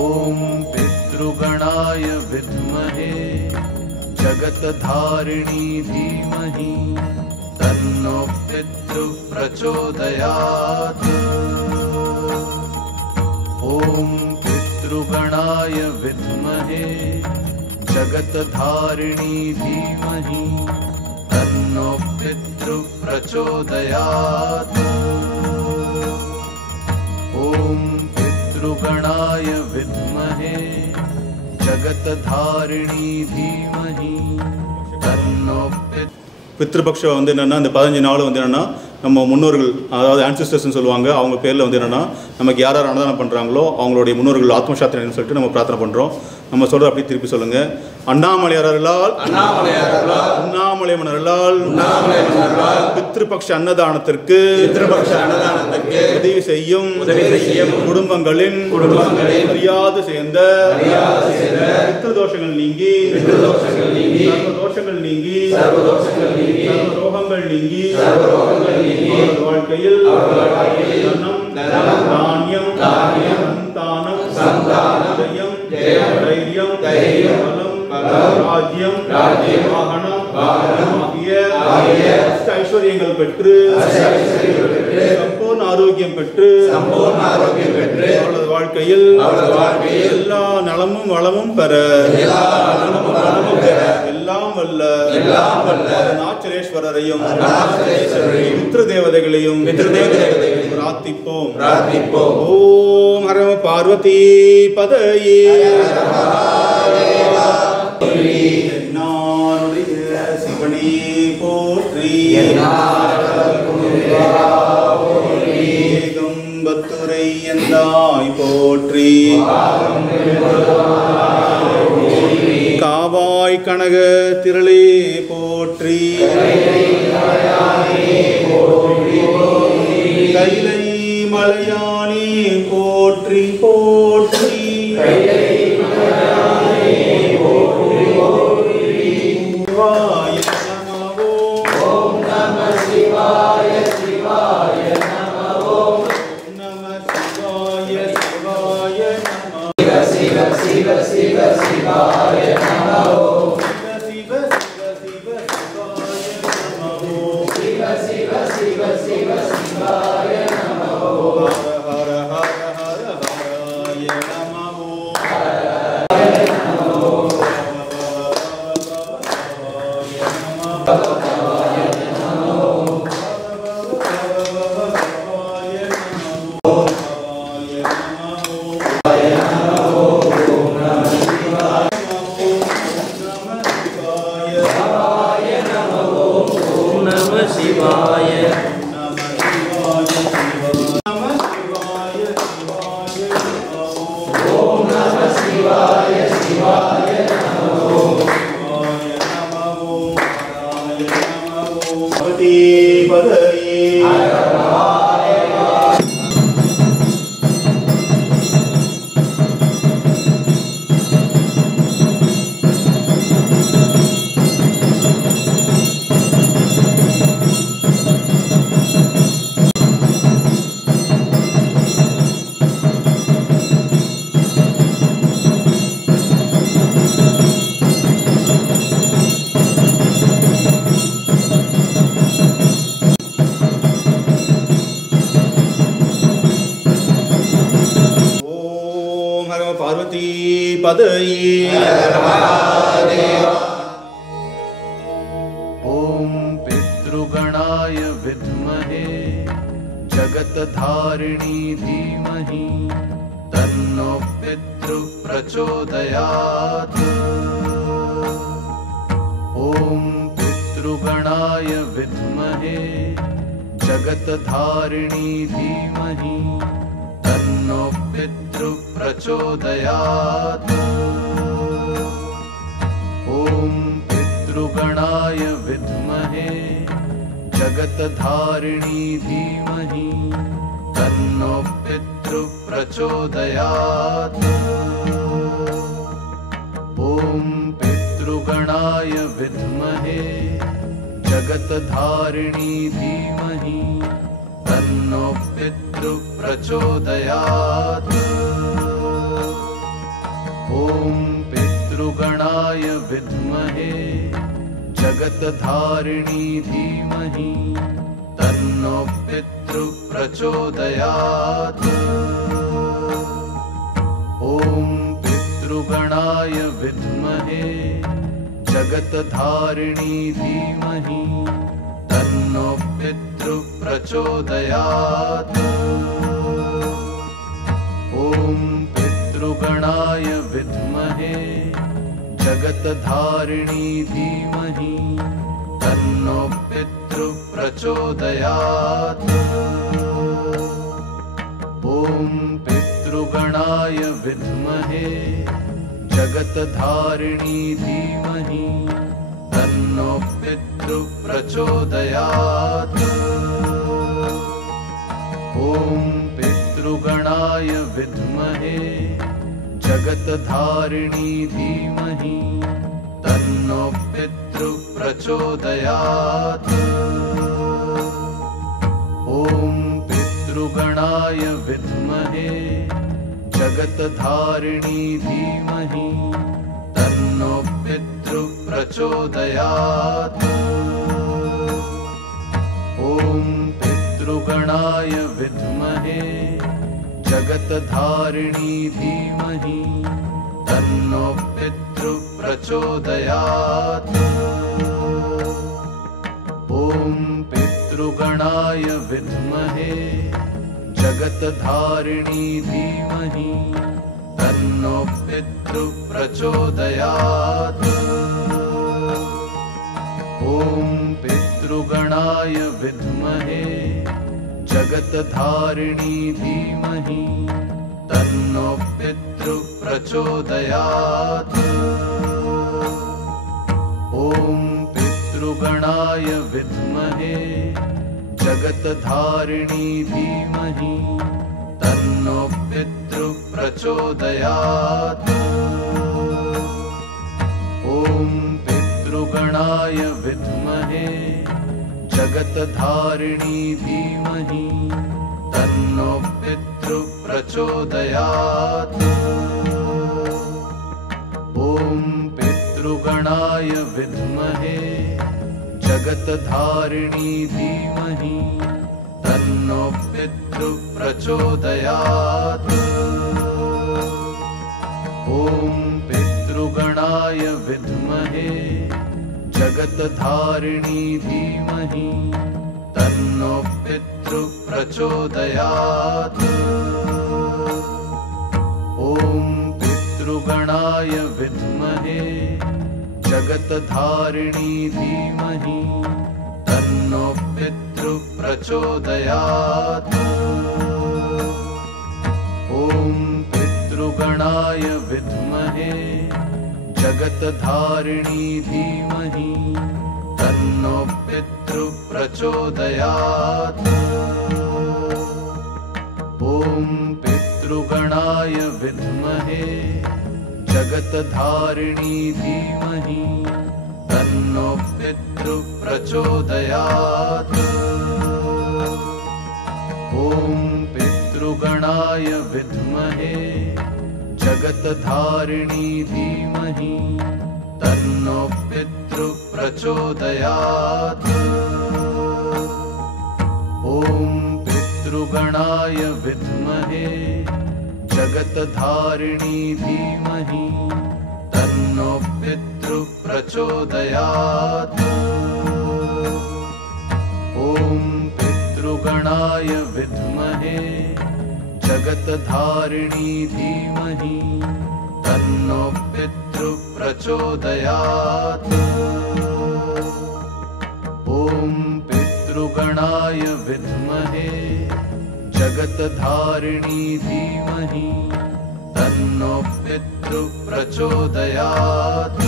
ॐ पितृगणाय विद्महे जगत्धारिणी धीमहि तन्नो पितृः प्रचोदयात्। ॐ पितृगणाय विद्महे जगत्धारिणी धीमहि तन्नो पितृः प्रचोदयात्। ॐ पितृगणाय विद्महे जगत्धारिणी धीमहि तन्नो பித்ருபக்ஷம் வந்து என்னென்னா இந்த 15 நாள் வந்து என்னென்னா நம்ம முன்னோர்கள் அதாவது ஆன்சிஸ்டர்ஸ்னு சொல்லுவாங்க, அவங்க பேரில் வந்து என்னென்னா நமக்கு யார் யார் அன்னதானம் பண்ணுறாங்களோ அவங்களுடைய முன்னோர்கள் ஆத்மசாத்திரம்னு சொல்லிட்டு நம்ம பிரார்த்தனை பண்ணுறோம். நம்ம சொல்கிற அப்படி திருப்பி சொல்லுங்கள். அண்ணாமலையாரர்களால் உண்ணாமலை மன்னர்களால் பித்ருபக்ஷ அன்னதானத்திற்கு உதவி செய்யும் குடும்பங்களின் அறியாது சேர்ந்த பித்ருதோஷங்கள் நீங்கி சர்வதோஷங்கள் நீங்கி சர்வரோகங்கள் நீங்கி வாழ்க்கையில் தனம் தானியம் சந்தானம் ஜெயம் தைரியம் பலம் ராஜ்யம் வாகனம் ஆகிய ஐஸ்வர்யங்கள் பெற்று சம்பூர்ண ஆரோக்கியம் பெற்று அவளது வாழ்க்கையில் எல்லா நலமும் வளமும் பெற எல்லாம் வல்ல நாச்சரேஸ்வரரையும் மித்ரு தேவதைகளையும் பிரார்த்திப்போம். ஓம் ஹர பார்வதி பதயே சிவனே போற்றி ஏகம்பத்துரை எந்தாய் போற்றி காவாய் கனக திரளே போற்றி கைலை மலையானே போற்றி போற்றி ॐ पितृगणाय विद्महे जगत्धारिणी धीमहि तन्नो पितृः प्रचोदयात्। ॐ पितृगणाय विद्महे जगत्धारिणी धीमहि तन्नो पितृः प्रचोदयात्। ॐ पितृगणाय विद्महे जगत्धारिणी धीमहि तन्नो पितृः प्रचोदयात्। ॐ पितृगणाय विद्महे जगत्धारिणी धीमहि तन्नो पितृः प्रचोदयात्। ॐ पितृगणाय विद्महे जगत्धारिणी धीमहि तन्नो पितृः प्रचोदयात्। ॐ पितृगणाय विद्महे जगत्धारिणी धीमहि तन्नो पितृः प्रचोदयात्। ॐ पितृगणाय विद्महे जगत्धारिणी धीमहि तन्नो पितृः प्रचोदयात्। ॐ पितृगणाय विद्महे जगत्धारिणी धीमहि तन्नो पितृः प्रचोदयात्। ॐ पितृगणाय विद्महे जगत्धारिणी धीमहि तन्नो पितृः प्रचोदयात्। ॐ पितृगणाय विद्महे जगत्धारिणी धीमहि तन्नो पितृः प्रचोदयात्। ॐ पितृगणाय विद्महे जगत्धारिणी धीमहि तन्नो पितृः प्रचोदयात्। ॐ पितृगणाय विद्महे जगत्धारिणी धीमहि तन्नो पितृः प्रचोदयात्। ॐ पितृगणाय विद्महे जगत्धारिणी धीमहि तन्नो पितृः प्रचोदयात्। ॐ पितृगणाय विद्महे जगत्धारिणी धीमहि तन्नो पितृः प्रचोदयात्। ॐ पितृगणाय विद्महे जगत्धारिणी धीमहि तन्नो पितृः प्रचोदयात्। ॐ पितृगणाय विद्महे जगत्धारिणी धीमहि तन्नो पितृः प्रचोदयात्। ॐ पितृगणाय विद्महे जगत्धारिणी धीमहि तन्नो पितृः प्रचोदयात्। ॐ पितृगणाय विद्महे जगत्धारिणी धीमहि तन्नो पितृः प्रचोदयात्। ॐ पितृगणाय विद्महे जगत्धारिणी धीमहि तन्नो पितृः प्रचोदयात्। ॐ पितृगणाय विद्महे जगत्धारिणी धीमहि तन्नो पितृः प्रचोदयात्। ॐ पितृगणाय विद्महे जगत्धारिणी धीमहि तन्नो पितृः प्रचोदयात्। ॐ पितृगणाय विद्महे जगत्धारिणी धीमहि तन्नो पितृः प्रचोदयात्। ॐ पितृगणाय विद्महे जगत्धारिणी धीमहि तन्नो पितृः प्रचोदयात्। ॐ पितृगणाय विद्महे जगत्धारिणी धीमहि तन्नो पितृः प्रचोदयात्।